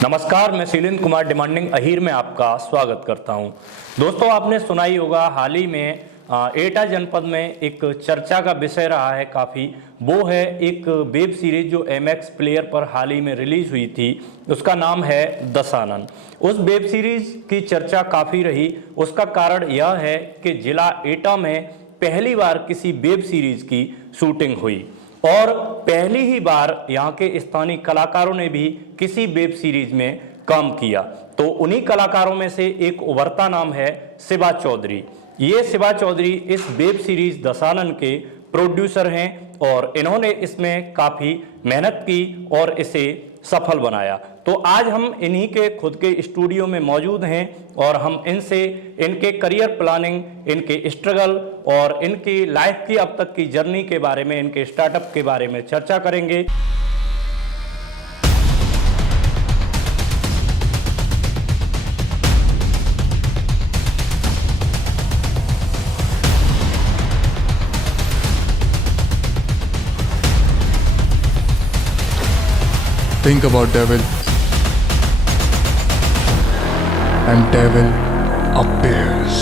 नमस्कार, मैं शीलेंद्र कुमार डिमांडिंग अहीर में आपका स्वागत करता हूं। दोस्तों, आपने सुना ही होगा, हाल ही में एटा जनपद में एक चर्चा का विषय रहा है काफ़ी। वो है एक वेब सीरीज जो एमएक्स प्लेयर पर हाल ही में रिलीज हुई थी। उसका नाम है दशानन। उस वेब सीरीज की चर्चा काफ़ी रही। उसका कारण यह है कि जिला एटा में पहली बार किसी वेब सीरीज की शूटिंग हुई और पहली ही बार यहाँ के स्थानीय कलाकारों ने भी किसी वेब सीरीज में काम किया। तो उन्हीं कलाकारों में से एक उभरता नाम है शिवा चौधरी। ये शिवा चौधरी इस वेब सीरीज दशानन के प्रोड्यूसर हैं और इन्होंने इसमें काफ़ी मेहनत की और इसे सफल बनाया। तो आज हम इन्हीं के खुद के स्टूडियो में मौजूद हैं और हम इनसे इनके करियर प्लानिंग, इनके स्ट्रगल और इनकी लाइफ की अब तक की जर्नी के बारे में, इनके स्टार्टअप के बारे में चर्चा करेंगे। Think about devil, and devil appears.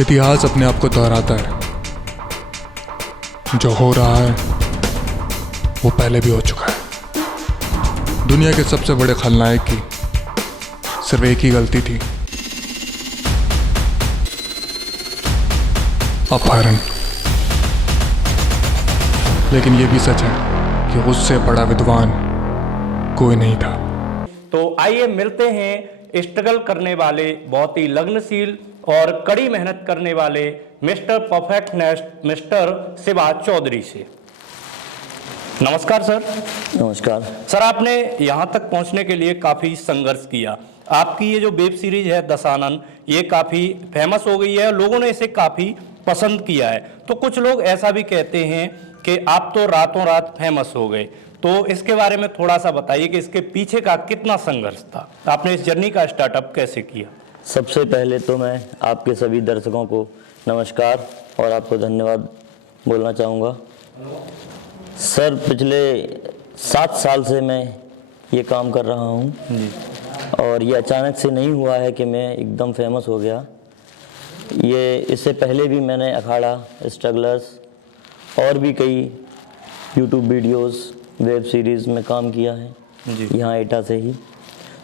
इतिहास अपने आप को दोहराता है। जो हो रहा है वो पहले भी हो चुका है। दुनिया के सबसे बड़े खलनायक की सिर्फ एक ही गलती थी, अपहरण। लेकिन यह भी सच है कि उससे बड़ा विद्वान कोई नहीं था। तो आइए मिलते हैं स्ट्रगल करने वाले, बहुत ही लगनशील और कड़ी मेहनत करने वाले mister perfectness mister Shiva Chaudhary से। नमस्कार सर। नमस्कार सर, आपने यहाँ तक पहुँचने के लिए काफ़ी संघर्ष किया। आपकी ये जो वेब सीरीज है दशानन, ये काफ़ी फेमस हो गई है, लोगों ने इसे काफ़ी पसंद किया है। तो कुछ लोग ऐसा भी कहते हैं कि आप तो रातों रात फेमस हो गए। तो इसके बारे में थोड़ा सा बताइए कि इसके पीछे का कितना संघर्ष था, आपने इस जर्नी का स्टार्टअप कैसे किया? सबसे पहले तो मैं आपके सभी दर्शकों को नमस्कार और आपको धन्यवाद बोलना चाहूँगा। सर, पिछले 7 साल से मैं ये काम कर रहा हूँ और ये अचानक से नहीं हुआ है कि मैं एकदम फेमस हो गया। ये इससे पहले भी मैंने अखाड़ा, स्ट्रगलर्स और भी कई यूट्यूब वीडियोस, वेब सीरीज़ में काम किया है यहाँ एटा से ही।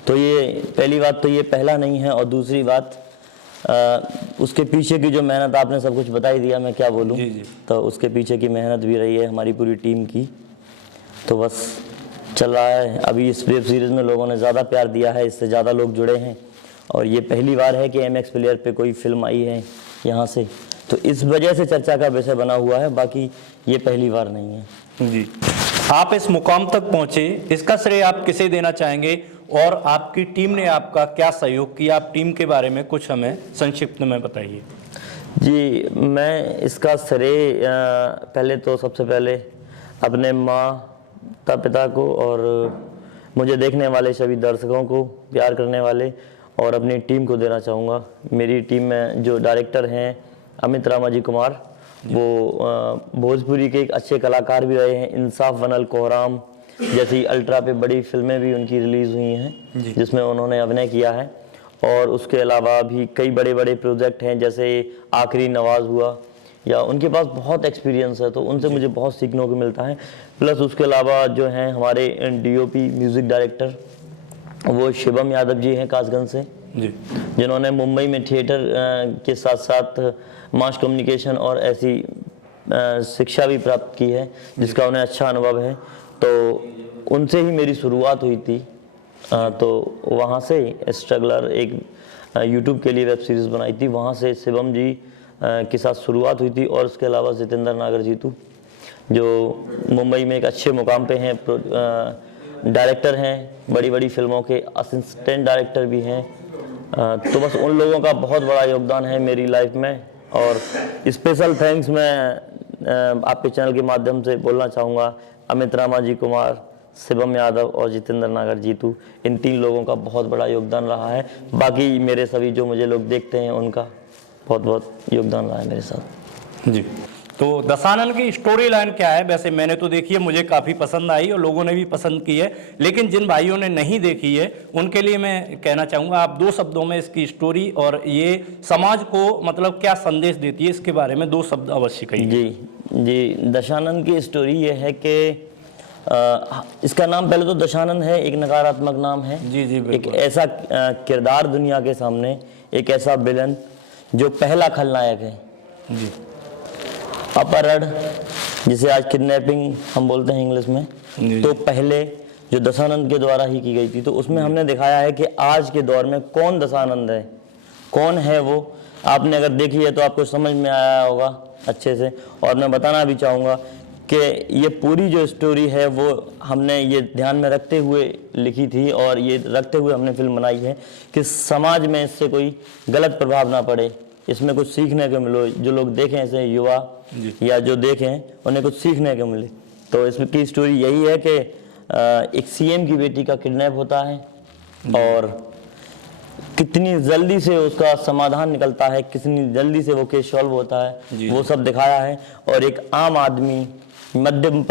तो ये पहली बात तो ये पहला नहीं है, और दूसरी बात उसके पीछे की जो मेहनत आपने सब कुछ बता ही दिया, मैं क्या बोलूँ। तो उसके पीछे की मेहनत भी रही है हमारी पूरी टीम की। तो बस चल रहा है। अभी इस वेब सीरीज़ में लोगों ने ज़्यादा प्यार दिया है, इससे ज़्यादा लोग जुड़े हैं और ये पहली बार है कि एमएक्स प्लेयर पे कोई फिल्म आई है यहाँ से। तो इस वजह से चर्चा का विषय बना हुआ है, बाकी ये पहली बार नहीं है। जी, आप इस मुकाम तक पहुँचे, इसका श्रेय आप किसे देना चाहेंगे और आपकी टीम ने आपका क्या सहयोग किया? आप टीम के बारे में कुछ हमें संक्षिप्त में बताइए। जी, मैं इसका श्रेय पहले तो सबसे पहले अपने माता पिता को और मुझे देखने वाले सभी दर्शकों को, प्यार करने वाले, और अपनी टीम को देना चाहूँगा। मेरी टीम में जो डायरेक्टर हैं अमित रामाजी कुमार, वो भोजपुरी के एक अच्छे कलाकार भी रहे हैं। इंसाफ वनल कोहराम जैसी अल्ट्रा पे बड़ी फिल्में भी उनकी रिलीज़ हुई हैं जिसमें उन्होंने अभिनय किया है। और उसके अलावा भी कई बड़े बड़े प्रोजेक्ट हैं, जैसे आखिरी नवाज हुआ, या उनके पास बहुत एक्सपीरियंस है, तो उनसे मुझे बहुत सीखने को मिलता है। प्लस उसके अलावा जो हैं हमारे डीओपी म्यूज़िक डायरेक्टर, वो शिवम यादव जी हैं कासगंज से, जिन्होंने मुंबई में थिएटर के साथ साथ मास कम्युनिकेशन और ऐसी शिक्षा भी प्राप्त की है जिसका उन्हें अच्छा अनुभव है। तो उनसे ही मेरी शुरुआत हुई थी। तो वहाँ से स्ट्रगलर एक यूट्यूब के लिए वेब सीरीज़ बनाई थी, वहाँ से शिवम जी के साथ शुरुआत हुई थी। और उसके अलावा जितेंद्र नागर जीतू, जो मुंबई में एक अच्छे मुकाम पे हैं, डायरेक्टर हैं, बड़ी बड़ी फिल्मों के असिस्टेंट डायरेक्टर भी हैं। तो बस उन लोगों का बहुत बड़ा योगदान है मेरी लाइफ में। और स्पेशल थैंक्स मैं आपके चैनल के माध्यम से बोलना चाहूँगा अमित रामाजी कुमार, शिवम यादव और जितेंद्र नागर जीतू, इन 3 लोगों का बहुत बड़ा योगदान रहा है। बाकी मेरे सभी जो मुझे लोग देखते हैं उनका बहुत बहुत योगदान रहा है मेरे साथ। जी, तो दशानन की स्टोरी लाइन क्या है? वैसे मैंने तो देखी है, मुझे काफ़ी पसंद आई और लोगों ने भी पसंद की है, लेकिन जिन भाइयों ने नहीं देखी है उनके लिए मैं कहना चाहूँगा, आप 2 शब्दों में इसकी स्टोरी और ये समाज को मतलब क्या संदेश देती है, इसके बारे में 2 शब्द अवश्य कहिए। जी, दशानन की स्टोरी ये है कि इसका नाम पहले तो दशानन है, एक नकारात्मक नाम है। जी जी, एक बिल्कुल। ऐसा किरदार दुनिया के सामने, एक ऐसा विलन जो पहला खलनायक है। जी, अपहरण, जिसे आज किडनैपिंग हम बोलते हैं इंग्लिश में, जी। तो पहले जो दशानंद के द्वारा ही की गई थी, तो उसमें हमने दिखाया है कि आज के दौर में कौन दशानंद है, कौन है वो। आपने अगर देखी है तो आपको समझ में आया होगा अच्छे से। और मैं बताना भी चाहूँगा कि ये पूरी जो स्टोरी है वो हमने ये ध्यान में रखते हुए लिखी थी और ये रखते हुए हमने फिल्म बनाई है कि समाज में इससे कोई गलत प्रभाव ना पड़े, इसमें कुछ सीखने को मिलो, जो लोग देखें ऐसे युवा या जो देखें उन्हें कुछ सीखने को मिले। तो इसकी स्टोरी यही है कि एक सीएम की बेटी का किडनैप होता है और कितनी जल्दी से उसका समाधान निकलता है, कितनी जल्दी से वो केस सॉल्व होता है, वो सब दिखाया है। और एक आम आदमी, मध्यम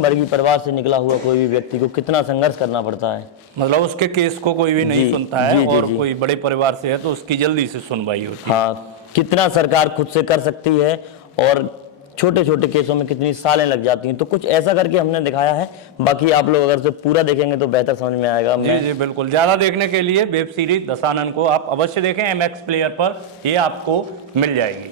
वर्गीय परिवार से निकला हुआ कोई भी व्यक्ति को कितना संघर्ष करना पड़ता है। मतलब उसके केस को कोई भी नहीं सुनता है और कोई बड़े परिवार से है तो उसकी जल्दी से सुनवाई होती है। हाँ, कितना सरकार खुद से कर सकती है और छोटे छोटे केसों में कितनी सालें लग जाती हैं। तो कुछ ऐसा करके हमने दिखाया है। बाकी आप लोग अगर से पूरा देखेंगे तो बेहतर समझ में आएगा। जी जी, बिल्कुल। ज़्यादा देखने के लिए वेब सीरीज दशानन को आप अवश्य देखें, MX प्लेयर पर ये आपको मिल जाएगी।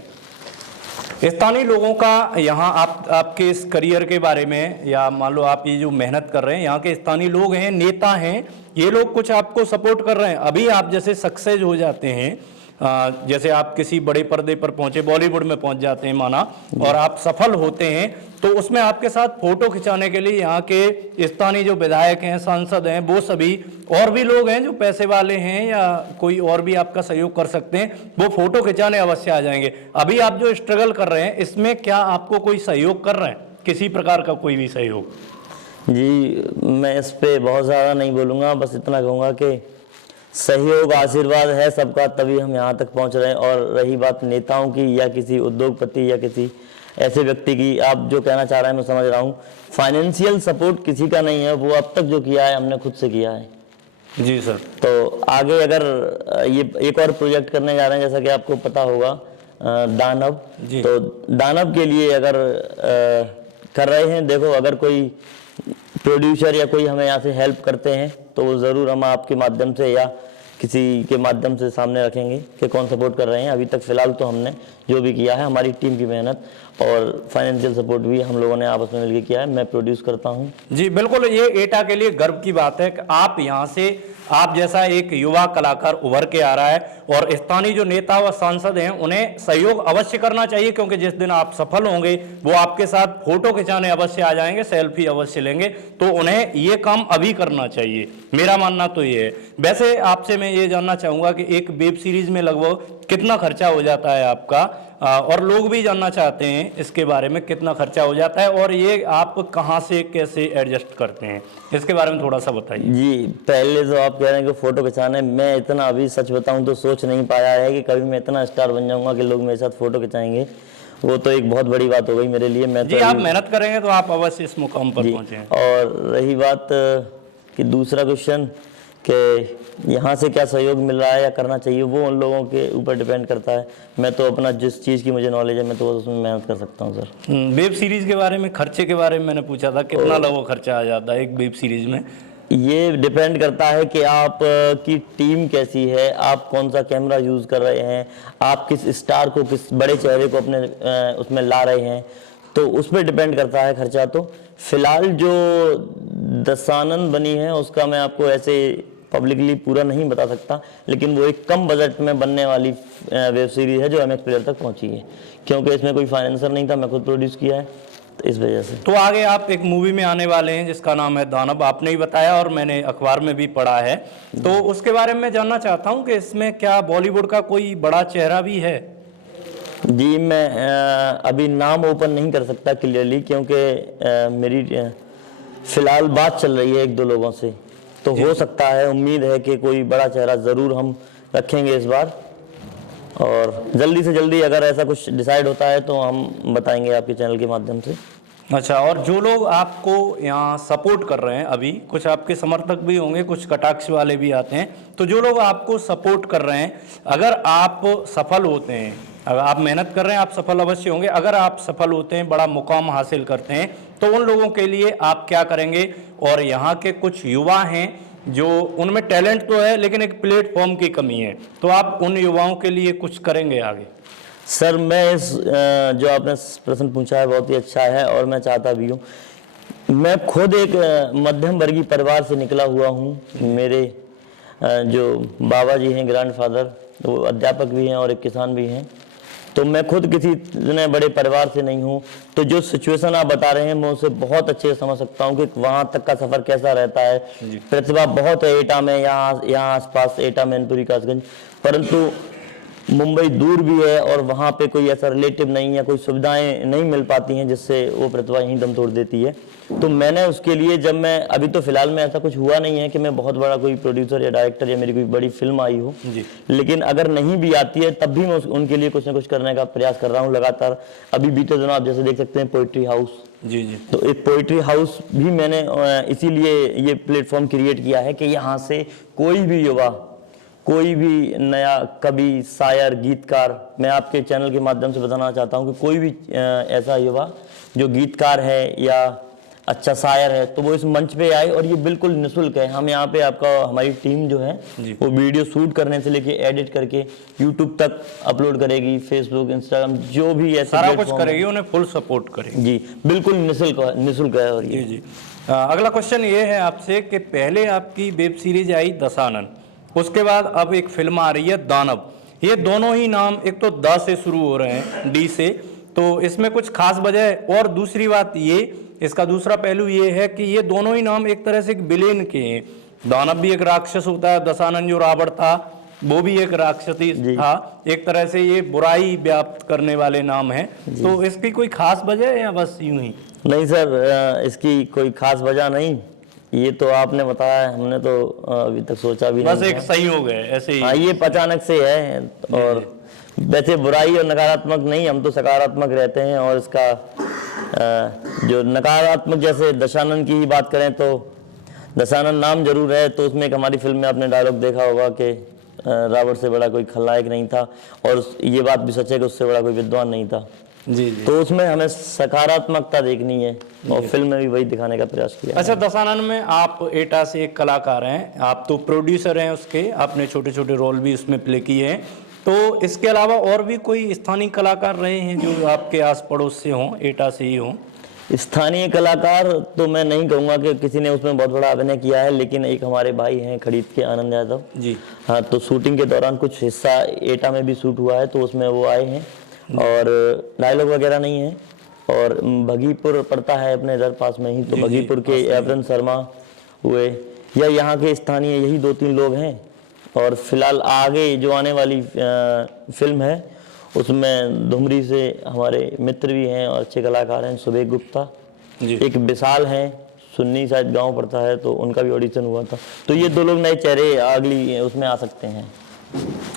स्थानीय लोगों का यहाँ आपके इस करियर के बारे में, या मान लो आप ये जो मेहनत कर रहे हैं, यहाँ के स्थानीय लोग हैं, नेता हैं, ये लोग कुछ आपको सपोर्ट कर रहे हैं? अभी आप जैसे सक्सेस हो जाते हैं, जैसे आप किसी बड़े पर्दे पर पहुंचे, बॉलीवुड में पहुंच जाते हैं माना, और आप सफल होते हैं, तो उसमें आपके साथ फोटो खिंचाने के लिए यहाँ के स्थानीय जो विधायक हैं, सांसद हैं, वो सभी और भी लोग हैं जो पैसे वाले हैं या कोई और भी आपका सहयोग कर सकते हैं, वो फोटो खिंचाने अवश्य आ जाएंगे। अभी आप जो स्ट्रगल कर रहे हैं इसमें क्या आपको कोई सहयोग कर रहे हैं, किसी प्रकार का कोई भी सहयोग? जी, मैं इस पे बहुत ज़्यादा नहीं बोलूँगा, बस इतना कहूँगा कि सहयोग आशीर्वाद है सबका, तभी हम यहाँ तक पहुँच रहे हैं। और रही बात नेताओं की या किसी उद्योगपति या किसी ऐसे व्यक्ति की, आप जो कहना चाह रहे हैं मैं समझ रहा हूँ, फाइनेंशियल सपोर्ट किसी का नहीं है, वो अब तक जो किया है हमने खुद से किया है। जी सर। तो आगे अगर ये एक और प्रोजेक्ट करने जा रहे हैं, जैसा कि आपको पता होगा, दानव, तो दानव के लिए अगर कर रहे हैं, देखो अगर कोई प्रोड्यूसर या कोई हमें यहाँ से हेल्प करते हैं तो वो ज़रूर हम आपके माध्यम से या किसी के माध्यम से सामने रखेंगे कि कौन सपोर्ट कर रहे हैं। अभी तक फ़िलहाल तो हमने जो भी किया है, हमारी टीम की मेहनत और फाइनेंशियल सपोर्ट भी हम लोगों ने आपस में मिलकर किया है। मैं प्रोड्यूस करता हूं। जी बिल्कुल, ये एटा के लिए गर्व की बात है कि आप यहाँ से, आप जैसा एक युवा कलाकार उभर के आ रहा है, और स्थानीय जो नेता व सांसद हैं उन्हें सहयोग अवश्य करना चाहिए, क्योंकि जिस दिन आप सफल होंगे वो आपके साथ फोटो खिंचाने अवश्य आ जाएंगे, सेल्फी अवश्य लेंगे, तो उन्हें ये काम अभी करना चाहिए, मेरा मानना तो ये है। वैसे आपसे मैं ये जानना चाहूँगा कि एक वेब सीरीज में लगभग कितना खर्चा हो जाता है आपका, और लोग भी जानना चाहते हैं इसके बारे में, कितना खर्चा हो जाता है और ये आप कहाँ से कैसे एडजस्ट करते हैं, इसके बारे में थोड़ा सा बताइए। जी, पहले तो आप कह रहे हैं कि फोटो खिंचाने, मैं इतना अभी सच बताऊं तो सोच नहीं पाया है कि कभी मैं इतना स्टार बन जाऊंगा कि लोग मेरे साथ फोटो खिंचाएंगे। वो तो एक बहुत बड़ी बात हो गई मेरे लिए। मैं जी, तो आप मेहनत करेंगे तो आप अवश्य इस मुकाम पर पहुंचे। और रही बात कि दूसरा क्वेश्चन कि यहाँ से क्या सहयोग मिल रहा है या करना चाहिए, वो उन लोगों के ऊपर डिपेंड करता है। मैं तो अपना जिस चीज़ की मुझे नॉलेज है मैं तो उसमें मेहनत कर सकता हूँ सर। वेब सीरीज के बारे में, खर्चे के बारे में मैंने पूछा था, कितना लगभग खर्चा आ जाता है एक वेब सीरीज में? ये डिपेंड करता है कि आप की टीम कैसी है, आप कौन सा कैमरा यूज़ कर रहे हैं, आप किस स्टार को, किस बड़े चेहरे को अपने उसमें ला रहे हैं, तो उस पर डिपेंड करता है खर्चा। तो फिलहाल जो दशानन बनी है उसका मैं आपको ऐसे पब्लिकली पूरा नहीं बता सकता, लेकिन वो एक कम बजट में बनने वाली वेब सीरीज है जो MX प्लेयर तक पहुंची है, क्योंकि इसमें कोई फाइनेंसर नहीं था, मैं खुद प्रोड्यूस किया है, तो इस वजह से। तो आगे आप एक मूवी में आने वाले हैं जिसका नाम है दानव, आपने ही बताया और मैंने अखबार में भी पढ़ा है, तो उसके बारे में जानना चाहता हूँ कि इसमें क्या बॉलीवुड का कोई बड़ा चेहरा भी है? जी, मैं अभी नाम ओपन नहीं कर सकता क्लियरली, क्योंकि मेरी फिलहाल बात चल रही है 1-2 लोगों से, तो हो सकता है, उम्मीद है कि कोई बड़ा चेहरा ज़रूर हम रखेंगे इस बार। और जल्दी से जल्दी अगर ऐसा कुछ डिसाइड होता है तो हम बताएंगे आपके चैनल के माध्यम से। अच्छा, और जो लोग आपको यहाँ सपोर्ट कर रहे हैं, अभी कुछ आपके समर्थक भी होंगे, कुछ कटाक्ष वाले भी आते हैं, तो जो लोग आपको सपोर्ट कर रहे हैं, अगर आप सफल होते हैं, अगर आप मेहनत कर रहे हैं, आप सफल अवश्य होंगे। अगर आप सफल होते हैं, बड़ा मुकाम हासिल करते हैं, तो उन लोगों के लिए आप क्या करेंगे? और यहाँ के कुछ युवा हैं जो उनमें टैलेंट तो है लेकिन एक प्लेटफॉर्म की कमी है, तो आप उन युवाओं के लिए कुछ करेंगे आगे? सर मैं इस जो आपने प्रश्न पूछा है बहुत ही अच्छा है और मैं चाहता भी हूँ। मैं खुद एक मध्यम वर्गीय परिवार से निकला हुआ हूँ। मेरे जो बाबा जी हैं, ग्रैंडफादर, वो अध्यापक भी हैं और एक किसान भी हैं। तो मैं खुद किसी इतने बड़े परिवार से नहीं हूँ, तो जो सिचुएशन आप बता रहे हैं मैं उसे बहुत अच्छे से समझ सकता हूँ कि वहाँ तक का सफ़र कैसा रहता है। प्रतिभा बहुत है एटा में, यहाँ आसपास एटा, मैनपुरी, कासगंज, परंतु मुंबई दूर भी है और वहाँ पे कोई ऐसा रिलेटिव नहीं है, कोई सुविधाएं नहीं मिल पाती हैं जिससे वो प्रतिभा यहीं दम तोड़ देती है। तो मैंने उसके लिए जब मैं अभी तो फिलहाल में ऐसा कुछ हुआ नहीं है कि मैं बहुत बड़ा कोई प्रोड्यूसर या डायरेक्टर या मेरी कोई बड़ी फिल्म आई हो, लेकिन अगर नहीं भी आती है तब भी मैं उनके लिए कुछ ना कुछ करने का प्रयास कर रहा हूँ लगातार। अभी बीते दिनों आप जैसे देख सकते हैं पोइट्री हाउस, जी, तो एक पोइट्री हाउस भी मैंने इसीलिए ये प्लेटफॉर्म क्रिएट किया है कि यहाँ से कोई भी युवा, कोई भी नया कवि, शायर, गीतकार, मैं आपके चैनल के माध्यम से बताना चाहता हूँ कि कोई भी ऐसा युवा जो गीतकार है या अच्छा शायर है तो वो इस मंच पे आए, और ये बिल्कुल निःशुल्क है। हम यहाँ पे आपका, हमारी टीम जो है वो वीडियो शूट करने से लेके एडिट करके यूट्यूब तक अपलोड करेगी, फेसबुक, इंस्टाग्राम, जो भी ऐसा सारा कुछ करेगी, उन्हें फुल सपोर्ट करेगी। जी बिल्कुल निःशुल्क है। और जी अगला क्वेश्चन ये है आपसे कि पहले आपकी वेब सीरीज आई दशानन, उसके बाद अब एक फिल्म आ रही है दानव। ये दोनों ही नाम एक तो द से शुरू हो रहे हैं, डी से, तो इसमें कुछ खास वजह है? और दूसरी बात ये, इसका दूसरा पहलू ये है कि ये दोनों ही नाम एक तरह से एक विलेन के हैं। दानव भी एक राक्षस होता है, दशानन जो रावण था वो भी एक राक्षसी था, एक तरह से ये बुराई व्याप्त करने वाले नाम हैं। तो इसकी कोई खास वजह है या बस यूं ही? नहीं सर, इसकी कोई खास वजह नहीं, ये तो आपने बताया, हमने तो अभी तक सोचा भी नहीं, बस एक संयोग है ऐसे ही। हाँ, ये अचानक से है। और वैसे बुराई और नकारात्मक नहीं, हम तो सकारात्मक रहते हैं। और इसका जो नकारात्मक, जैसे दशानन की ही बात करें तो दशानन नाम जरूर है, तो उसमें एक हमारी फिल्म में आपने डायलॉग देखा होगा कि रावण से बड़ा कोई खलनायक नहीं था, और ये बात भी सच है कि उससे बड़ा कोई विद्वान नहीं था। जी। तो उसमें हमें सकारात्मकता देखनी है और फिल्म में भी वही दिखाने का प्रयास किया। अच्छा, दशानन में आप एटा से एक कलाकार हैं, आप तो प्रोड्यूसर हैं उसके, आपने छोटे छोटे रोल भी उसमें प्ले किए हैं, तो इसके अलावा और भी कोई स्थानीय कलाकार रहे हैं जो आपके आस पड़ोस से हों, एटा से ही हों? स्थानीय कलाकार तो मैं नहीं कहूँगा कि किसी ने उसमें बहुत बड़ा अभिनय किया है, लेकिन एक हमारे भाई हैं खरीद के, आनंद यादव जी, हाँ, तो शूटिंग के दौरान कुछ हिस्सा एटा में भी शूट हुआ है, तो उसमें वो आए हैं। और डायलॉग वगैरह नहीं है। और भगीपुर पड़ता है अपने इधर पास में ही, तो भगीपुर के एवरन शर्मा हुए, या यहाँ के स्थानीय यही 2-3 लोग हैं। और फिलहाल आगे जो आने वाली फिल्म है उसमें धुमरी से हमारे मित्र भी हैं और अच्छे कलाकार हैं, सुबेग गुप्ता, एक विशाल हैं, सुन्नी शायद गांव पड़ता है, तो उनका भी ऑडिशन हुआ था। तो ये 2 लोग नए चेहरे अगली उसमें आ सकते हैं।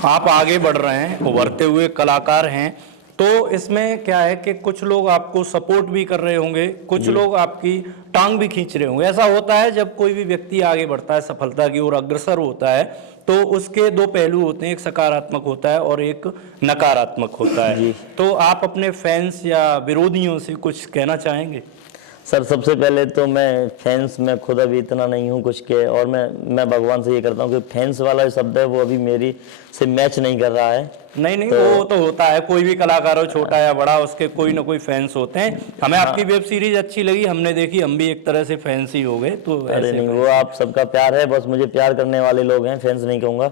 आप आगे बढ़ रहे हैं, उभरते हुए कलाकार हैं, तो इसमें क्या है कि कुछ लोग आपको सपोर्ट भी कर रहे होंगे, कुछ लोग आपकी टांग भी खींच रहे होंगे। ऐसा होता है जब कोई भी व्यक्ति आगे बढ़ता है, सफलता की ओर अग्रसर होता है, तो उसके 2 पहलू होते हैं, एक सकारात्मक होता है और एक नकारात्मक होता है। तो आप अपने फैंस या विरोधियों से कुछ कहना चाहेंगे? सर सबसे पहले तो मैं फैंस में खुद अभी इतना नहीं हूँ कुछ के, और मैं भगवान से ये करता हूँ कि फैंस वाला जो शब्द है वो अभी मेरी से मैच नहीं कर रहा है। नहीं, वो तो होता है, कोई भी कलाकार हो, छोटा या बड़ा, उसके कोई ना कोई फैंस होते हैं। हमें आपकी वेब सीरीज अच्छी लगी, हमने देखी, हम भी एक तरह से फैंस ही हो गए। तो अरे नहीं, वो आप सबका प्यार है, बस मुझे प्यार करने वाले लोग हैं, फैंस नहीं कहूँगा।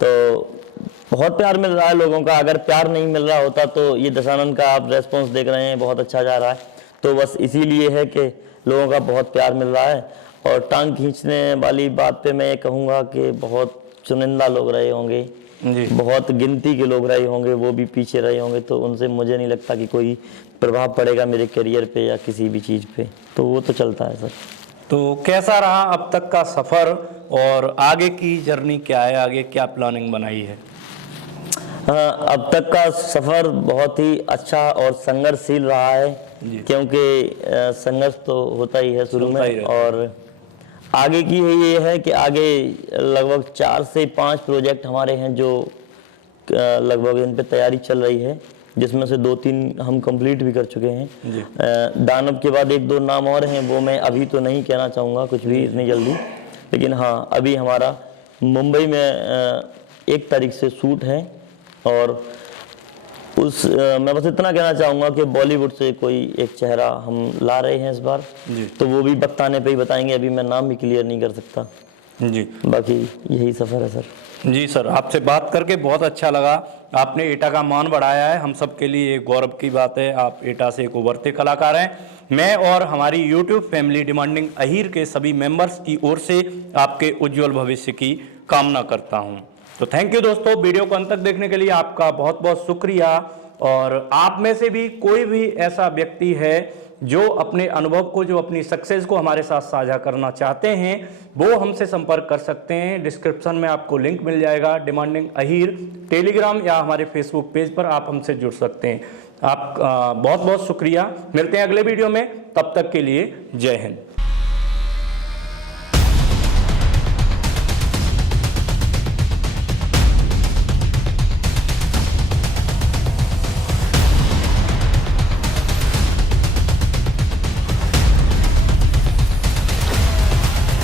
तो बहुत प्यार मिल रहा है लोगों का। अगर प्यार नहीं मिल रहा होता तो ये दशानन का आप रेस्पॉन्स देख रहे हैं, बहुत अच्छा जा रहा है, तो बस इसीलिए है कि लोगों का बहुत प्यार मिल रहा है। और टांग खींचने वाली बात पे मैं ये कहूँगा कि बहुत चुनिंदा लोग रहे होंगे, बहुत गिनती के लोग रहे होंगे, वो भी पीछे रहे होंगे, तो उनसे मुझे नहीं लगता कि कोई प्रभाव पड़ेगा मेरे करियर पे या किसी भी चीज़ पे, तो वो तो चलता है सर। तो कैसा रहा अब तक का सफ़र और आगे की जर्नी क्या है, आगे क्या प्लानिंग बनाई है? हाँ, अब तक का सफ़र बहुत ही अच्छा और संघर्षशील रहा है, क्योंकि संघर्ष तो होता ही है शुरू में। और आगे की ये है कि आगे लगभग 4 से 5 प्रोजेक्ट हमारे हैं जो लगभग इन पे तैयारी चल रही है, जिसमें से 2-3 हम कंप्लीट भी कर चुके हैं। दानव के बाद 1-2 नाम और हैं, वो मैं अभी तो नहीं कहना चाहूँगा कुछ भी इतनी जल्दी, लेकिन हाँ, अभी हमारा मुंबई में 1 तारीख से शूट है। और मैं बस इतना कहना चाहूँगा कि बॉलीवुड से कोई एक चेहरा हम ला रहे हैं इस बार, तो वो भी वक्त आने पे ही बताएंगे, अभी मैं नाम भी क्लियर नहीं कर सकता जी। बाकी यही सफ़र है सर। जी सर, आपसे बात करके बहुत अच्छा लगा। आपने एटा का मान बढ़ाया है, हम सब के लिए एक गौरव की बात है। आप एटा से एक उभरते कलाकार हैं। मैं और हमारी यूट्यूब फैमिली डिमांडिंग अहीर के सभी मेंबर्स की ओर से आपके उज्जवल भविष्य की कामना करता हूं। तो थैंक यू दोस्तों, वीडियो को अंत तक देखने के लिए आपका बहुत बहुत शुक्रिया। और आप में से भी कोई भी ऐसा व्यक्ति है जो अपने अनुभव को, जो अपनी सक्सेस को हमारे साथ साझा करना चाहते हैं, वो हमसे संपर्क कर सकते हैं। डिस्क्रिप्शन में आपको लिंक मिल जाएगा डिमांडिंग अहीर टेलीग्राम या हमारे फेसबुक पेज पर आप हमसे जुड़ सकते हैं। आप बहुत बहुत शुक्रिया। मिलते हैं अगले वीडियो में, तब तक के लिए जय Hind.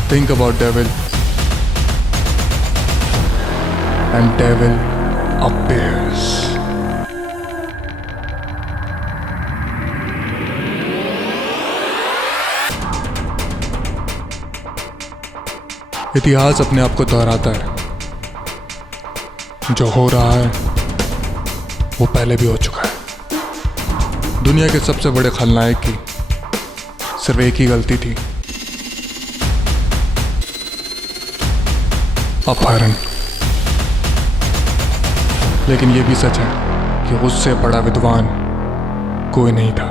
Think about devil, and devil appears. इतिहास अपने आप को दोहराता है। जो हो रहा है वो पहले भी हो चुका है। दुनिया के सबसे बड़े खलनायक की सिर्फ एक ही गलती थी, अपहरण। लेकिन ये भी सच है कि उससे बड़ा विद्वान कोई नहीं था।